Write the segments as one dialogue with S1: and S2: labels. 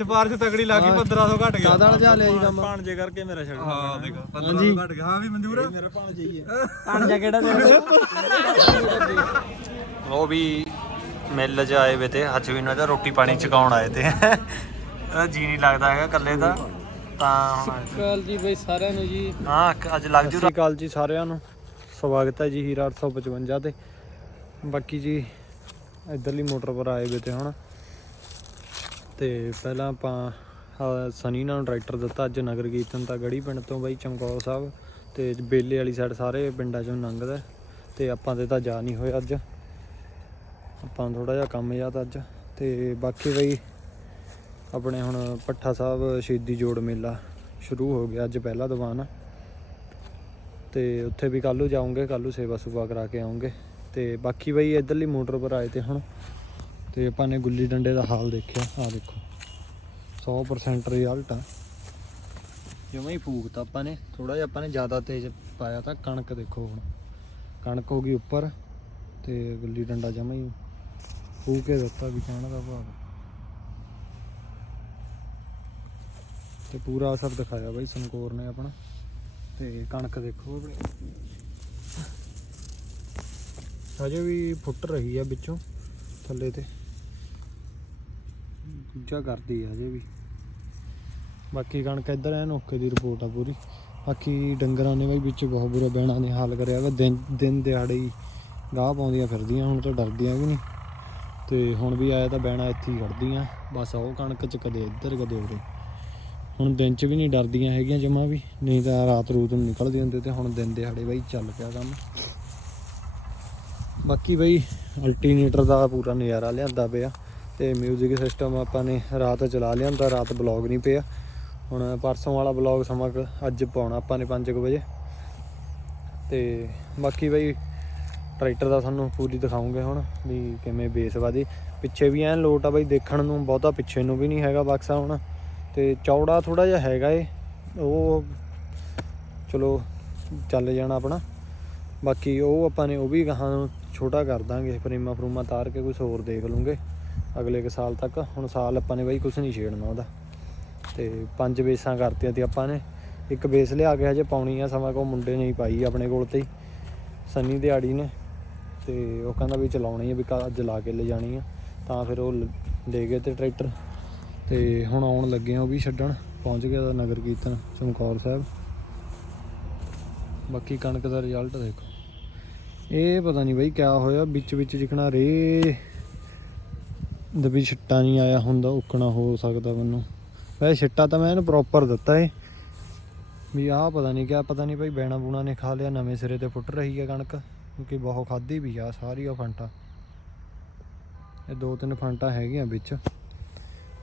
S1: ਸਿਫਾਰਿਸ਼ ਤਕੜੀ ਲੱਗ ਗਈ 1500 ਘਟ ਗਿਆ।
S2: ਕਾਦਾ ਜਾ ਲਿਆ ਜੀ ਕੰਮ?
S3: ਭਾਣਜੇ ਕਰਕੇ ਮੇਰਾ ਛੱਡ
S1: ਹਾਂ ਦੇਖ 1500 ਘਟ ਗਿਆ। ਹਾਂ ਵੀ ਮਨਜ਼ੂਰ?
S3: ਮੇਰਾ ਭਾਣਜੇ ਹੀ ਹੈ।
S2: ਪਾਣਜਾ ਕਿਹੜਾ ਤੇਰਾ
S3: ਉਹ ਵੀ ਮਿੱਲ 'ਚ ਆਏ ਵੇ ਤੇ ਅੱਜ ਵੀ ਉਹਨਾਂ ਦਾ ਰੋਟੀ ਪਾਣੀ ਚਕਾਉਣ ਆਏ ਤੇ। ਇਹਦਾ ਜੀ ਨਹੀਂ ਲੱਗਦਾ ਹੈਗਾ ਇਕੱਲੇ ਦਾ। ਤਾਂ ਹੁਣ
S2: ਕਾਲ ਜੀ ਬਈ ਸਾਰਿਆਂ ਨੂੰ ਜੀ।
S3: ਹਾਂ ਅੱਜ ਲੱਗ ਜੂ
S2: ਅਕਾਲ ਜੀ ਸਾਰਿਆਂ ਨੂੰ। ਸਵਾਗਤ ਹੈ ਜੀ ਹੀਰਾ 855 ਤੇ। ਬਾਕੀ ਜੀ ਇਧਰਲੀ ਮੋਟਰ ਪਰ ਆਏ ਵੇ ਤੇ ਹੁਣ। ਤੇ ਪਹਿਲਾਂ ਆਪਾਂ ਸਨੀ ਨਾਲ ਟਰੈਕਟਰ ਦਿੱਤਾ ਅੱਜ ਨਗਰ ਕੀਰਤਨ ਤਾਂ ਗੜੀ ਪਿੰਡ ਤੋਂ ਬਾਈ ਚਮਕੌਰ ਸਾਹਿਬ ਤੇ ਬੇਲੇ ਵਾਲੀ ਸਾਈਡ ਸਾਰੇ ਪਿੰਡਾਂ ਚੋਂ ਲੰਘਦਾ ਤੇ ਆਪਾਂ ਤੇ ਤਾਂ ਜਾ ਨਹੀਂ ਹੋਇਆ ਅੱਜ। ਆਪਾਂ ਥੋੜਾ ਜਿਹਾ ਕੰਮ ਯਾਦ ਅੱਜ ਤੇ ਬਾਕੀ ਬਈ ਆਪਣੇ ਹੁਣ ਪੱਠਾ ਸਾਹਿਬ ਸ਼ਹੀਦੀ ਜੋੜ ਮੇਲਾ ਸ਼ੁਰੂ ਹੋ ਗਿਆ ਅੱਜ ਪਹਿਲਾ ਦੀਵਾਨ। ਤੇ ਉੱਥੇ ਵੀ ਕੱਲ੍ਹ ਨੂੰ ਜਾਉਂਗੇ ਕੱਲ੍ਹ ਨੂੰ ਸੇਵਾ ਸੁਭਾ ਕਰਾ ਕੇ ਆਉਂਗੇ ਤੇ ਬਾਕੀ ਬਈ ਇਧਰਲੀ ਮੋਟਰ ਪਰ ਆਏ ਤੇ ਹੁਣ ਤੇ ਆਪਾਂ ਨੇ ਗੁੱਲੀ ਡੰਡੇ ਦਾ ਹਾਲ ਦੇਖਿਆ ਆ ਦੇਖੋ। 100% ਰਿਜ਼ਲਟ ਆ। ਜਿਵੇਂ ਹੀ ਫੂਕਤਾ ਆਪਾਂ ਨੇ। ਥੋੜਾ ਜਿਹਾ ਆਪਾਂ ਨੇ ਜ਼ਿਆਦਾ ਤੇਜ਼ ਪਾਇਆ ਤਾਂ ਕਣਕ ਦੇਖੋ ਹੁਣ। ਕਣਕ ਹੋ ਗਈ ਉੱਪਰ ਤੇ ਗੁੱਲੀ ਡੰਡਾ ਜਮਾ ਹੀ ਫੂਕ ਕੇ ਦਿੱਤਾ ਵੀ ਕਹਿਣ ਦਾ ਭਾਵ। ਤੇ ਪੂਰਾ ਅਸਰ ਦਿਖਾਇਆ ਬਾਈ ਸੰਕੋਰ ਨੇ ਆਪਣਾ। ਤੇ ਕਣਕ ਦੇਖੋ ਆਪਣੀ। ਹਜੇ ਵੀ ਫੁੱਟ ਰਹੀ ਆ ਵਿੱਚੋਂ, ਥੱਲੇ ਤੇ। ਦੂਜਾ ਕਰਦੀ ਆ ਅਜੇ ਵੀ। ਬਾਕੀ ਕਣਕ ਇੱਧਰ ਐਨ ਓਕੇ ਦੀ ਰਿਪੋਰਟ ਆ ਪੂਰੀ। ਬਾਕੀ ਡੰਗਰਾਂ ਨੇ ਬਾਈ ਵਿੱਚ ਬਹੁਤ ਬੁਰਾ ਬਹਿਣਾ ਨੇ, ਹਾਲ ਕਰਿਆ ਵਾ। ਦਿਨ ਦਿਨ ਦਿਹਾੜੇ ਹੀ ਗਾਹ ਪਾਉਂਦੀਆਂ ਫਿਰਦੀਆਂ, ਹੁਣ ਤਾਂ ਡਰਦੀਆਂ ਵੀ ਨਹੀਂ। ਤੇ ਹੁਣ ਵੀ ਆਇਆ ਤਾਂ ਬਹਿਣਾ ਇੱਥੇ ਹੀ ਖੜਦੀਆਂ। ਬਸ ਉਹ ਕਣਕ ਚ ਕਦੇ ਇੱਧਰ, ਕਦੇ ਉਰੇ। ਹੁਣ ਦਿਨ ਚ ਵੀ ਨਹੀਂ ਡਰਦੀਆਂ ਹੈਗੀਆਂ ਜਮਾ ਵੀ। ਨਹੀਂ ਤਾਂ ਰਾਤ ਰੂਤ ਨੂੰ ਨਿਕਲਦੇ ਹੁੰਦੇ ਤੇ ਹੁਣ ਦਿਨ ਦਿਹਾੜੇ ਬਾਈ ਚੱਲ ਪਿਆ ਕੰਮ। ਬਾਕੀ ਬਈ ਅਲਟਰਨੇਟਰ ਦਾ ਪੂਰਾ ਨਜ਼ਾਰਾ ਲਿਆਂਦਾ ਪਿਆ। ਤੇ 뮤직 ਸਿਸਟਮ ਆਪਾਂ ਨੇ ਰਾਤ ਚਲਾ ਲਿਆਂਦਾ ਰਾਤ ਬਲੌਗ ਨਹੀਂ ਪਿਆ। ਹੁਣ ਪਰਸੋਂ ਵਾਲਾ ਬਲੌਗ ਸਮਾਂ ਕੁ ਅੱਜ ਪਾਉਣਾ ਆਪਾਂ ਨੇ 5 ਵਜੇ। ਤੇ ਬਾਕੀ ਬਈ ਟਰੈਕਟਰ ਦਾ ਤੁਹਾਨੂੰ ਪੂਰੀ ਦਿਖਾਉਂਗੇ ਹੁਣ ਵੀ ਕਿਵੇਂ ਬੇਸ ਵਾਦੀ ਪਿੱਛੇ ਵੀ ਐਨ ਲੋਟ ਆ ਬਈ, ਦੇਖਣ ਨੂੰ ਬਹੁਤਾ ਪਿੱਛੇ ਨੂੰ ਵੀ ਨਹੀਂ ਹੈਗਾ ਬਕਸਾ ਹੁਣ। ਤੇ ਚੌੜਾ ਥੋੜਾ ਜਿਹਾ ਹੈਗਾ ਏ। ਉਹ ਚਲੋ ਚੱਲ ਜਾਣਾ ਆਪਣਾ। ਬਾਕੀ ਉਹ ਆਪਾਂ ਨੇ ਉਹ ਵੀ ਗਾਹਾਂ ਨੂੰ ਛੋਟਾ ਕਰ ਦਾਂਗੇ, ਫਰੇਮਾਂ ਫਰੂਮਾਂ ਤਾਰ ਕੇ ਕੁਝ ਹੋਰ ਦੇਖ ਲੂੰਗੇ। ਅਗਲੇ ਕੁ ਸਾਲ ਤੱਕ। ਹੁਣ ਸਾਲ ਆਪਾਂ ਨੇ ਬਾਈ ਕੁਝ ਨਹੀਂ ਛੇੜਨਾ ਉਹਦਾ। ਤੇ ਪੰਜ ਬੇਸਾਂ ਕਰਤੀਆਂ ਤੇ ਆਪਾਂ ਨੇ। ਇੱਕ ਬੇਸ ਲਿਆ ਕੇ ਹਜੇ ਪਾਉਣੀ ਆ, ਸਮਾਂ ਕੋ ਮੁੰਡੇ ਨਹੀਂ ਪਾਈ ਆਪਣੇ ਕੋਲ ਤੇ ਹੀ। ਸੰਨੀ ਦਿਹਾੜੀ ਨੇ। ਤੇ ਉਹ ਕਹਿੰਦਾ ਵੀ ਚਲਾਉਣੀ ਆ, ਵੀ ਕੱਲ੍ਹ ਅੱਜ ਲਾ ਕੇ ਲੈ ਜਾਣੀ ਆ। ਤਾਂ ਫਿਰ ਉਹ ਲੈ ਗਏ ਤੇ ਟਰੈਕਟਰ। ਤੇ ਹੁਣ ਆਉਣ ਲੱਗੇ ਆ ਉਹ ਵੀ ਛੱਡਣ। ਪਹੁੰਚ ਗਿਆ ਦਾ ਨਗਰ ਕੀਰਤਨ ਚਮਕੌਰ ਸਾਹਿਬ। ਬਾਕੀ ਕਣਕ ਦਾ ਰਿਜ਼ਲਟ ਦੇਖੋ। ਇਹ ਪਤਾ ਨਹੀਂ ਬਈ ਕਿਆ ਹੋਇਆ, ਵਿੱਚ ਵਿੱਚ ਜਿਕਣਾ ਰੇ ਵੀ ਛਿੱਟਾ ਨਹੀਂ ਆਇਆ ਹੁੰਦਾ, ਉੱਕਣਾ ਹੋ ਸਕਦਾ ਮੈਨੂੰ। ਵੈਸੇ ਛਿੱਟਾ ਤਾਂ ਮੈਂ ਇਹਨੂੰ ਪ੍ਰੋਪਰ ਦਿੱਤਾ ਏ। ਵੀ ਆਹ ਪਤਾ ਨਹੀਂ ਕਿਆ, ਪਤਾ ਨਹੀਂ ਭਾਈ ਬੈਣਾ ਬੂਣਾ ਨੇ ਖਾ ਲਿਆ, ਨਵੇਂ ਸਿਰੇ ਤੇ ਫੁੱਟ ਰਹੀ ਹੈ ਕਣਕ, ਕਿਉਂਕਿ ਬਹੁਤ ਖਾਦੀ ਵੀ ਆ ਸਾਰੀ ਉਹ ਫੰਟਾ। ਇਹ ਦੋ ਤਿੰਨ ਫੰਟਾ ਹੈਗੀਆਂ ਵਿੱਚ।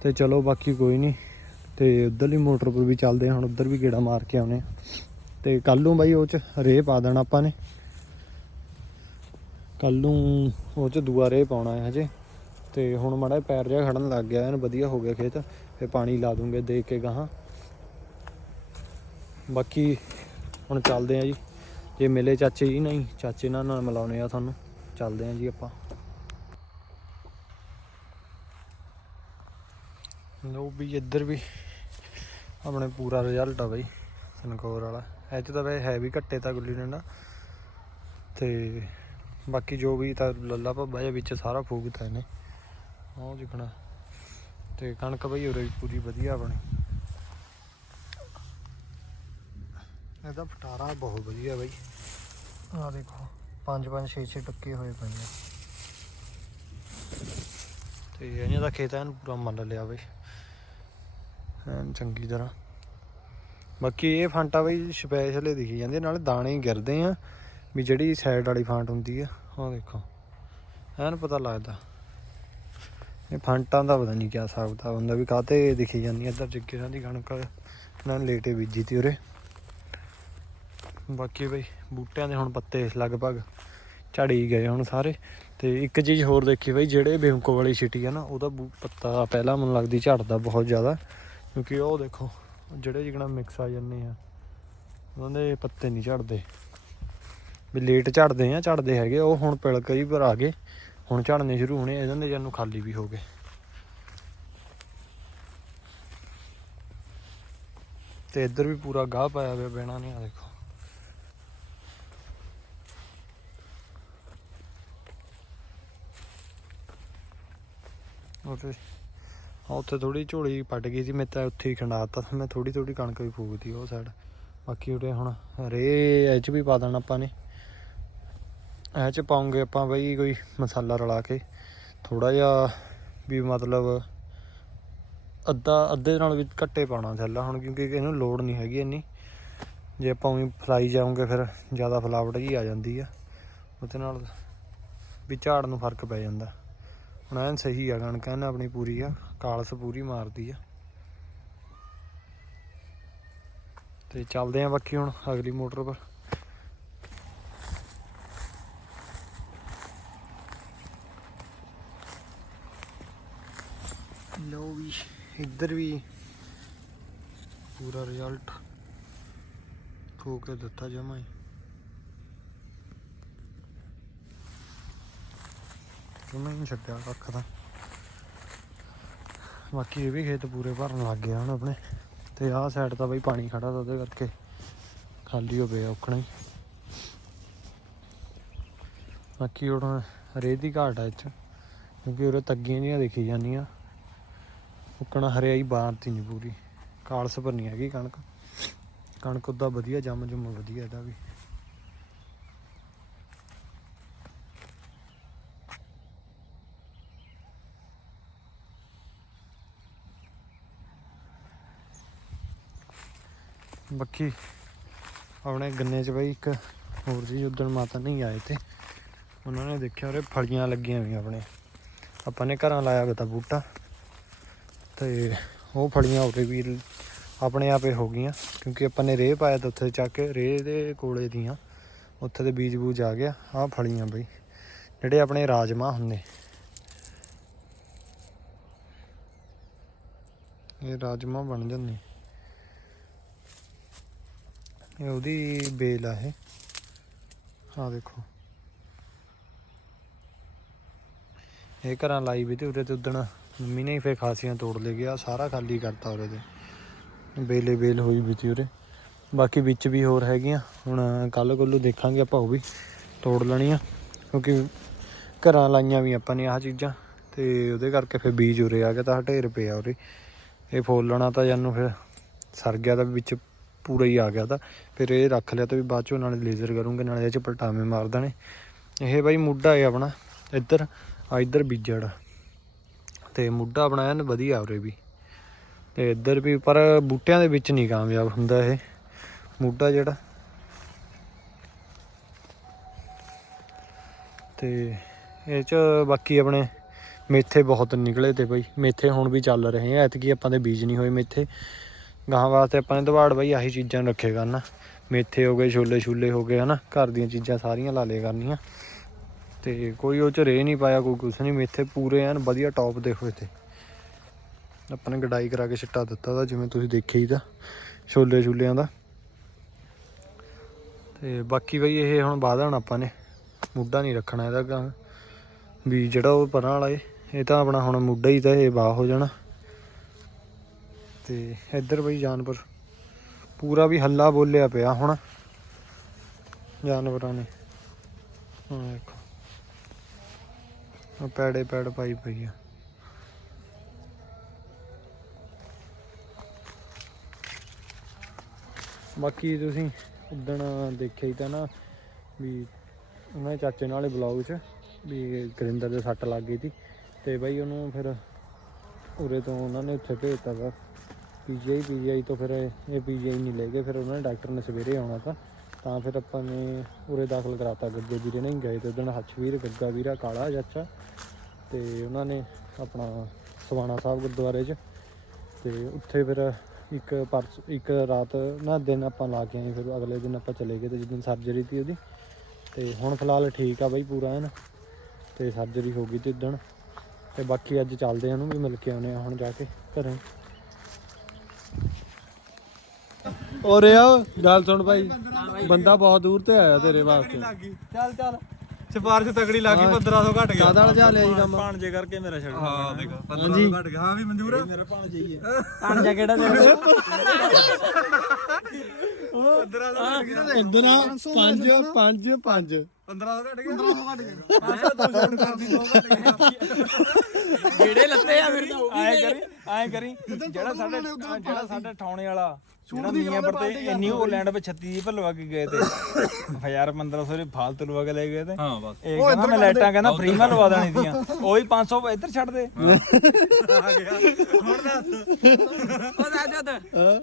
S2: ਤੇ ਚਲੋ ਬਾਕੀ ਕੋਈ ਨਹੀਂ, ਤੇ ਉਧਰਲੀ ਮੋਟਰ ਪਰ ਵੀ ਚੱਲਦੇ ਹੁਣ ਉਧਰ ਵੀ ਗੇੜਾ ਮਾਰ ਕੇ ਆਉਨੇ ਆ। ਤੇ ਕੱਲ ਨੂੰ ਬਾਈ ਉਹ ਚ ਰੇ ਪਾ ਦੇਣਾ ਆਪਾਂ ਨੇ। ਕੱਲ ਨੂੰ ਉਹ ਚ ਦੂਆ ਰੇ ਪਾਉਣਾ ਹੈ ਹਜੇ। ਤੇ ਹੁਣ ਮਾੜਾ ਜਿਹਾ ਪੈਰ ਜਿਹਾ ਖੜਨ ਲੱਗ ਗਿਆ ਐਨ ਵਧੀਆ ਹੋ ਗਿਆ ਖੇਤ ਫੇ ਪਾਣੀ ਲਾ ਦੂੰਗੇ ਦੇਖ ਕੇ ਗਾਹਾਂ। ਬਾਕੀ ਹੁਣ ਚੱਲਦੇ ਆ ਜੀ। ਜੇ ਮਿਲੇ ਚਾਚੇ ਜੀ, ਨਹੀਂ ਚਾਚੇ ਨਾਲ ਨਾਲ ਮਿਲਾਉਨੇ ਆ ਤੁਹਾਨੂੰ। ਚੱਲਦੇ ਆ ਜੀ ਆਪਾਂ। ਲੋ ਵੀ ਇੱਧਰ ਵੀ ਆਪਣੇ ਪੂਰਾ ਰਿਜ਼ਲਟ ਆ ਬਈ, ਸਨਕੌਰ ਵਾਲਾ। ਇਹ 'ਚ ਤਾਂ ਵੈਸੇ ਹੈ ਵੀ ਘੱਟੇ ਤਾਂ ਗੁੱਲੀ ਡੰਡਾ। ਤੇ ਬਾਕੀ ਜੋ ਵੀ ਤਾਂ ਲੱਲਾ ਭੱਬਾ ਜਿਹਾ ਵਿੱਚ ਸਾਰਾ ਫੂਕਤਾ ਇਹਨੇ। ਉਹ ਜਿਕਣਾ ਤੇ ਕਣਕ ਬਈ ਉਰੇ ਪੂਰੀ ਵਧੀਆ ਬਣੀ। ਇਹਦਾ ਫਟਾਰਾ ਬਹੁਤ ਵਧੀਆ ਬਈ। ਆ ਦੇਖੋ 5 5 6 6 ਟੱਕੇ ਹੋਏ ਪਏ ਆ ਤੇ ਇਹਨਾਂ ਦਾ ਖੇਤ ਐਨ ਪੂਰਾ ਮੰਨ ਲਿਆ ਬਈ। ਐਨ ਚੰਗੀ ਤਰ੍ਹਾਂ। ਬਾਕੀ ਇਹ ਫਾਂਟਾ ਬਈ ਸਪੈਸ਼ਲ ਹੀ ਦਿਖੀ ਜਾਂਦੀ ਨਾਲੇ ਦਾਣੇ ਹੀ ਗਿਰਦੇ ਆ। ਵੀ ਜਿਹੜੀ ਸਾਈਡ ਵਾਲੀ ਫਾਂਟ ਹੁੰਦੀ ਆ ਆਹ ਦੇਖੋ। ਐਨ ਪਤਾ ਲੱਗਦਾ। ਇਹ ਫੰਟਾਂ ਦਾ ਪਤਾ ਨਹੀਂ ਕਿਆ ਹਿਸਾਬ ਕਿਤਾਬ ਹੁੰਦਾ ਵੀ ਕਾਤੇ ਦਿਖੀ ਜਾਂਦੀ ਇੱਧਰ ਜੱਗੇ ਨਾਲ ਦੀ ਕਣਕ ਨਾਲ ਲੇਟੇ ਬੀਜੀ ਤੀ ਉਰੇ। ਬਾਕੀ ਬਈ ਬੂਟਿਆਂ ਦੇ ਹੁਣ ਪੱਤੇ ਲਗਭਗ ਝੜੀ ਗਏ ਹੁਣ ਸਾਰੇ। ਤੇ ਇੱਕ ਚੀਜ਼ ਹੋਰ ਦੇਖੀ ਬਈ, ਜਿਹੜੇ ਬੇਮਕੋ ਵਾਲੀ ਛਿਟੀ ਆ ਨਾ, ਉਹਦਾ ਬੂ- ਪੱਤਾ ਪਹਿਲਾਂ ਮੈਨੂੰ ਲੱਗਦੀ ਝੜਦਾ ਬਹੁਤ ਜ਼ਿਆਦਾ, ਕਿਉਂਕਿ ਉਹ ਦੇਖੋ, ਜਿਹੜੇ ਜਿਗਣਾ ਮਿਕਸ ਆ ਜਾਂਦੇ ਆ, ਉਹਨਾਂ ਦੇ ਪੱਤੇ ਨਹੀਂ ਝੜਦੇ। ਵੀ ਲੇਟ ਝੜਦੇ ਆ, ਝੜਦੇ ਹੈਗੇ, ਉਹ ਹੁਣ ਪਿਲ ਕਈ ਪਰ ਆ ਗਏ। ਹੁਣ ਝੜਨੇ ਸ਼ੁਰੂ ਹੋਣੇ ਇਹਨਾਂ ਦੇ ਜਾਨੂੰ ਖਾਲੀ ਵੀ ਹੋ ਗਏ। ਤੇ ਇੱਧਰ ਵੀ ਪੂਰਾ ਗਾਹ ਪਾਇਆ ਹੋਇਆ ਬਹਿਣਾ ਨਹੀਂ ਆ ਦੇਖੋ। ਉੱਥੇ ਆ ਉੱਥੇ ਥੋੜੀ ਝੋਲੀ ਪੱਟ ਗਈ ਸੀ, ਮੈਂ ਤਾਂ ਉੱਥੇ ਹੀ ਖੰਡਾਤਾ ਸੀ, ਮੈਂ ਥੋੜੀ ਥੋੜੀ ਕਣਕ ਵੀ ਫੂਕਦੀ ਉਹ ਸਾਈਡ ਬਾਕੀ ਉਰੇ ਹੁਣ ਰੇ ਇਹ ਚ ਵੀ ਪਾ ਦੇਣਾ ਆਪਾਂ ਨੇ। ਇਹ ਚ ਪਾਉਂਗੇ ਆਪਾਂ ਬਈ ਕੋਈ ਮਸਾਲਾ ਰਲਾ ਕੇ। ਥੋੜਾ ਜਿਹਾ ਵੀ ਮਤਲਬ ਅੱਧਾ, ਅੱਧੇ ਨਾਲ ਵੀ ਘੱਟੇ ਪਾਉਣਾ ਥੱਲਾ ਹੁਣ ਕਿਉਂਕਿ ਇਹਨੂੰ ਲੋੜ ਨਹੀਂ ਹੈਗੀ ਇੰਨੀ। ਜੇ ਆਪਾਂ ਉਵੇਂ ਫਲਾਈ ਜਾਉਂਗੇ ਫਿਰ ਜ਼ਿਆਦਾ ਫਲਾਵਟ ਜੀ ਆ ਜਾਂਦੀ ਆ। ਉਹਦੇ ਨਾਲ ਵੀ ਝਾੜ ਨੂੰ ਫ਼ਰਕ ਪੈ ਜਾਂਦਾ। ਹੁਣ ਐਨ ਸਹੀ ਆ ਕਣਕ, ਐਨ ਆਪਣੀ ਪੂਰੀ ਆ, ਕਾਲਸ ਪੂਰੀ ਮਾਰਦੀ ਆ। ਤੇ ਚੱਲਦੇ ਆ ਬਾਕੀ ਹੁਣ ਅਗਲੀ ਮੋਟਰ ਪਰ। ਲਓ ਵੀ, ਇੱਧਰ ਵੀ ਪੂਰਾ ਰਿਜ਼ਲਟ ਹੋ ਕੇ ਦਿੱਤਾ ਜਮਾ ਹੀ। ਜਮਾ ਹੀ ਨਹੀਂ ਛੱਡਿਆ ਕੱਖ ਦਾ ਬਾਕੀ ਇਹ ਵੀ ਖੇਤ ਪੂਰੇ ਭਰਨ ਲੱਗ ਗਏ ਹੁਣ ਆਪਣੇ। ਤੇ ਆਹ ਸਾਈਡ ਤਾਂ ਬਈ ਪਾਣੀ ਖੜਾ ਤਾਂ ਉਹਦੇ ਕਰਕੇ ਖਾਲੀ ਹੋ ਗਿਆ ਔਖਣਾ ਹੀ। ਬਾਕੀ ਹੁਣ ਰੇਹ ਦੀ ਘਾਟ ਆ ਇੱਥੇ ਕਿਉਂਕਿ ਉਰੇ ਤੱਗੀਆਂ ਜਿਹੀਆਂ ਦੇਖੀ ਜਾਂਦੀਆਂ। ਉੱਕਣਾ ਹਰਿਆਈ ਬਾਰਤੀ ਨਹੀਂ ਪੂਰੀ। ਕਾਲਸ ਪਰ ਨਹੀਂ ਹੈਗੀ ਕਣਕ। ਕਣਕ ਉਦਾਂ ਵਧੀਆ, ਜੰਮ ਜੁਮ ਵਧੀਆ ਇਹਦਾ ਵੀ। ਬਾਕੀ ਆਪਣੇ ਗੰਨੇ 'ਚ ਬਈ ਇੱਕ ਹੋਰ ਜੀ ਉਦਣ ਮਾਤਾ ਨਹੀਂ ਆਏ ਤੇ ਉਹਨਾਂ ਨੇ ਦੇਖਿਆ ਉਹਦੇ ਫਲੀਆਂ ਲੱਗੀਆਂ ਹੋਈਆਂ ਆਪਣੇ। ਆਪਾਂ ਨੇ ਘਰਾਂ ਲਾਇਆ ਵਾ ਬੂਟਾ। ਤੇ ਉਹ ਫਲੀਆਂ ਉਰੇ ਵੀ ਆਪਣੇ ਆਪੇ ਹੋ ਗਈਆਂ, ਕਿਉਂਕਿ ਆਪਾਂ ਨੇ ਰੇਹ ਪਾਇਆ ਤਾਂ ਉੱਥੇ ਚੱਕ ਕੇ, ਰੇਹ ਦੇ ਕੋਲੇ ਦੀਆਂ, ਉੱਥੇ ਦੇ ਬੀਜ ਬੂਜ ਆ ਗਿਆ, ਆਹ ਫਲੀਆਂ ਬਈ, ਜਿਹੜੇ ਆਪਣੇ ਰਾਜਮਾ ਹੁੰਦੇ। ਇਹ ਰਾਜਮਾ ਬਣ ਜਾਂਦੇ। ਇਹ ਉਹਦੀ ਬੇਲ ਆ ਇਹ। ਆਹ ਦੇਖੋ। ਇਹ ਘਰਾਂ ਲਾਈ ਵੀ ਤੇ ਉਰੇ ਤੇ ਉਦਣ ਮੰਮੀ ਨੇ ਫਿਰ ਖਾਸੀਆਂ ਤੋੜ ਲੈ ਗਿਆ ਸਾਰਾ ਖਾਲੀ ਕਰਤਾ ਉਰੇ ਤੇ। ਬੇਲੇ ਬੇਲ ਹੋਈ ਵੀ ਤੀ ਉਰੇ। ਬਾਕੀ ਵਿੱਚ ਵੀ ਹੋਰ ਹੈਗੀਆਂ, ਹੁਣ ਕੱਲ ਕੋਲੂ ਦੇਖਾਂਗੇ ਆਪਾਂ ਉਹ ਵੀ ਤੋੜ ਲੈਣੀਆਂ, ਕਿਉਂਕਿ ਘਰਾਂ ਲਾਈਆਂ ਵੀ ਆਪਾਂ ਨੇ ਆਹ ਚੀਜ਼ਾਂ, ਤੇ ਉਹਦੇ ਕਰਕੇ ਫਿਰ ਬੀਜ ਉਰੇ ਆ ਗਿਆ ਤਾਂ ਢੇਰ ਪਿਆ ਉਰੇ। ਇਹ ਫੋਲਣਾ ਤਾਂ ਜਾਨੂੰ ਫਿਰ ਸਰ ਗਿਆ ਤਾਂ ਵਿੱਚ ਪੂਰਾ ਹੀ ਆ ਗਿਆ ਤਾਂ, ਫਿਰ ਇਹ ਰੱਖ ਲਿਆ ਤਾਂ ਵੀ ਬਾਅਦ ਚੋਂ ਨਾਲੇ ਲੇਜ਼ਰ ਕਰੂੰਗੇ, ਨਾਲੇ ਇਹ ਚ ਪਲਟਾਵੇਂ ਮਾਰ ਦੇਣੇ। ਇਹ ਬਾਈ ਮੁੱਢਾ ਹੈ ਆਪਣਾ, ਇੱਧਰ, ਆ ਇੱਧਰ ਬੀਜੜ। ਤੇ ਮੁੱਢਾ ਬਣਾਇਆ ਐਨ ਵਧੀਆ ਉਰੇ ਵੀ। ਤੇ ਇੱਧਰ ਵੀ, ਪਰ ਬੂਟਿਆਂ ਦੇ ਵਿੱਚ ਨਹੀਂ ਕਾਮਯਾਬ ਹੁੰਦਾ ਇਹ, ਮੁੱਢਾ ਜਿਹੜਾ। ਤੇ ਇਹ ਚ ਬਾਕੀ ਆਪਣੇ ਮੇਥੇ ਬਹੁਤ ਨਿਕਲੇ ਤੇ ਬਈ, ਮੇਥੇ ਹੁਣ ਵੀ ਚੱਲ ਰਹੇ ਆ, ਐਤਕੀ ਆਪਾਂ ਦੇ ਬੀਜ ਨਹੀਂ ਹੋਏ ਮੇਥੇ। ਗਾਹਾਂ ਵਾਸਤੇ ਆਪਾਂ ਨੇ ਦਵਾੜ ਬਈ ਆਹੀ ਚੀਜ਼ਾਂ ਰੱਖੇ ਕਰਨਾ। ਮੇਥੇ ਹੋ ਗਏ, ਛੋਲੇ ਛੂਲੇ ਹੋ ਗਏ, ਹਨਾ, ਘਰ ਦੀਆਂ ਚੀਜ਼ਾਂ ਸਾਰੀਆਂ ਲਾ ਲੇ ਕਰਨੀਆਂ। ਤੇ ਕੋਈ ਉਹ ਚ ਰੇ ਨਹੀਂ ਪਾਇਆ, ਕੋਈ ਕੁਛ ਨਹੀਂ, ਮੇਥੇ ਪੂਰੇ ਐਨ ਵਧੀਆ ਟੌਪ ਦੇਖੋ ਇੱਥੇ। ਆਪਾਂ ਨੇ ਗਡਾਈ ਕਰਾ ਕੇ ਛਿੱਟਾ ਦਿੱਤਾ ਦਾ ਜਿਵੇਂ ਤੁਸੀਂ ਦੇਖਿਆ ਹੀ ਤਾਂ, ਛੋਲੇ ਛੂਲਿਆਂ ਦਾ। ਤੇ ਬਾਕੀ ਬਈ ਇਹ ਹੁਣ ਵਾਧਣ ਆਪਾਂ ਨੇ, ਮੁੱਢਾ ਨਹੀਂ ਰੱਖਣਾ ਇਹਦਾ ਵੀ ਜਿਹੜਾ ਉਹ ਪਰਾਂ ਵਾਲਾ ਏ, ਇਹ ਤਾਂ ਆਪਣਾ ਹੁਣ ਮੁੱਢਾ ਹੀ ਤਾਂ, ਇਹ ਬਾਹ ਹੋ ਜਾਣਾ। ਤੇ ਇੱਧਰ ਬਈ ਜਾਨਵਰ, ਪੂਰਾ ਵੀ ਹੱਲਾ ਬੋਲਿਆ ਪਿਆ ਹੁਣ, ਜਾਨਵਰਾਂ ਨੇ। ਹਾਂ ਦੇਖੋ ਉਹ ਪੈੜੇ ਪੈੜ ਪਾਈ ਪਈ ਆ। ਬਾਕੀ ਤੁਸੀਂ ਉਦਣ ਦੇਖਿਆ ਹੀ ਤਾਂ ਨਾ ਵੀ ਉਹਨਾਂ ਦੇ ਚਾਚੇ ਨਾਲੇ ਬਲੌਗ 'ਚ ਵੀ ਕਰਿੰਦਰ ਦੇ ਸੱਟ ਲੱਗ ਗਈ ਸੀ ਤੇ ਬਾਈ ਉਹਨੂੰ ਫਿਰ ਉਰੇ ਤੋਂ ਉਹਨਾਂ ਨੇ ਉੱਥੇ ਭੇਜਤਾ ਵਾ। ਪੀਜੀਆਈ ਪੀਜੀਆਈ ਤੋਂ ਫਿਰ ਇਹ ਪੀਜੀਆਈ ਨਹੀਂ ਲੈ ਗਏ, ਫਿਰ ਉਹਨਾਂ ਨੇ ਡਾਕਟਰ ਨੇ ਸਵੇਰੇ ਆਉਣਾ ਤਾਂ। ਤਾਂ ਫਿਰ ਆਪਾਂ ਨੇ ਉਰੇ ਦਾਖਲ ਕਰਾਤਾ ਗੱਗੇ ਵੀਰੇ ਨਹੀਂ ਗਏ ਤੇ ਉਦਣ ਹੱਛਵੀਰ, ਗੱਗਾ ਵੀਰਾ, ਕਾਲਾ ਚਾਚਾ ਤੇ ਉਹਨਾਂ ਨੇ ਆਪਣਾ ਸਵਾਣਾ ਸਾਹਿਬ ਗੁਰਦੁਆਰੇ 'ਚ ਤੇ ਉੱਥੇ ਫਿਰ ਇੱਕ ਪਰਸ, ਇੱਕ ਰਾਤ ਨਾ ਦਿਨ ਆਪਾਂ ਲਾ ਕੇ ਆਏ, ਫਿਰ ਅਗਲੇ ਦਿਨ ਆਪਾਂ ਚਲੇ ਗਏ ਤੇ ਜਿੱਦਣ ਸਰਜਰੀ ਸੀ ਉਹਦੀ ਤੇ ਹੁਣ ਫਿਲਹਾਲ ਠੀਕ ਆ ਬਾਈ ਪੂਰਾ ਐਨ ਤੇ ਸਰਜਰੀ ਹੋ ਗਈ ਤੇ ਉਦਣ ਤੇ ਬਾਕੀ ਅੱਜ ਚੱਲਦੇ ਆ ਉਹਨੂੰ ਵੀ ਮਿਲ ਕੇ ਆਉਨੇ ਆ ਹੁਣ ਜਾ ਕੇ ਘਰੇ। ਔਰੇ ਆ ਗੱਲ ਸੁਣ ਭਾਈ ਬੰਦਾ ਬਹੁਤ ਦੂਰ ਤੇ ਆਇਆ ਤੇਰੇ ਵਾਸਤੇ।
S1: ਚੱਲ ਚੱਲ। ਸਿਫਾਰਿਸ਼ ਤਕੜੀ ਲੱਗੀ 1500 ਘਟ ਗਿਆ।
S2: ਕਾਦਾ ਲਜਾ ਲਿਆ ਜੀ ਕੰਮ।
S1: ਭਾਣਜੇ ਕਰਕੇ ਮੇਰਾ ਛੱਡ ਹਾਂ ਦੇਖ 1500 ਘਟ ਗਿਆ। ਹਾਂ ਵੀ ਮਨਜ਼ੂਰ? ਮੇਰਾ ਭਾਣਜੇ ਹੀ ਹੈ।
S3: ਪਾਣ ਜਾ ਕਿਹੜਾ ਤੇਰਾ
S2: ਇੰਦਰਾ 5 5 5
S1: 1500 ਘਟ ਗਿਆ? 1500 ਘਟ ਗਿਆ। 500 ਤੋਂ ਛੋੜ ਕਰਦੀ 2 ਘਟ ਗਿਆ।
S4: ਜਿਹੜੇ ਲੱਤੇ ਆ ਮੇਰੇ ਤਾਂ ਐ ਕਰੀ ਐ ਕਰੀ। ਜਿਹੜਾ ਸਾਡੇ ਜਿਹੜਾ ਸਾਡੇ ਠਾਉਣੇ ਵਾਲਾ ਜਿਹੜਾ ਮੀਆਂ ਪਰ ਤੇ ਇੰਨੀ ਉਹ ਲੈਂਡ ਵਿੱਚ 36 ਦੀ ਪਰ ਲਵਾ ਕੇ ਗਏ ਤੇ। ਹਜ਼ਾਰ 1500 ਦੇ ਫਾਲਤੂ ਲਵਾ ਕੇ ਲੈ ਗਏ ਤੇ।
S1: ਹਾਂ ਬਸ।
S4: ਇਹ ਕਹਿੰਦਾ ਮੈਂ ਲਾਈਟਾਂ ਕਹਿੰਦਾ ਫ੍ਰੀ ਮੈਂ ਲਵਾ ਦੇਣੀ ਦੀਆਂ। ਉਹੀ 500 ਇੱਧਰ ਛੱਡ ਦੇ।
S1: ਆ ਗਿਆ ਹੁਣ ਦੱਸ।
S5: ਉਹ ਰਾਜਤ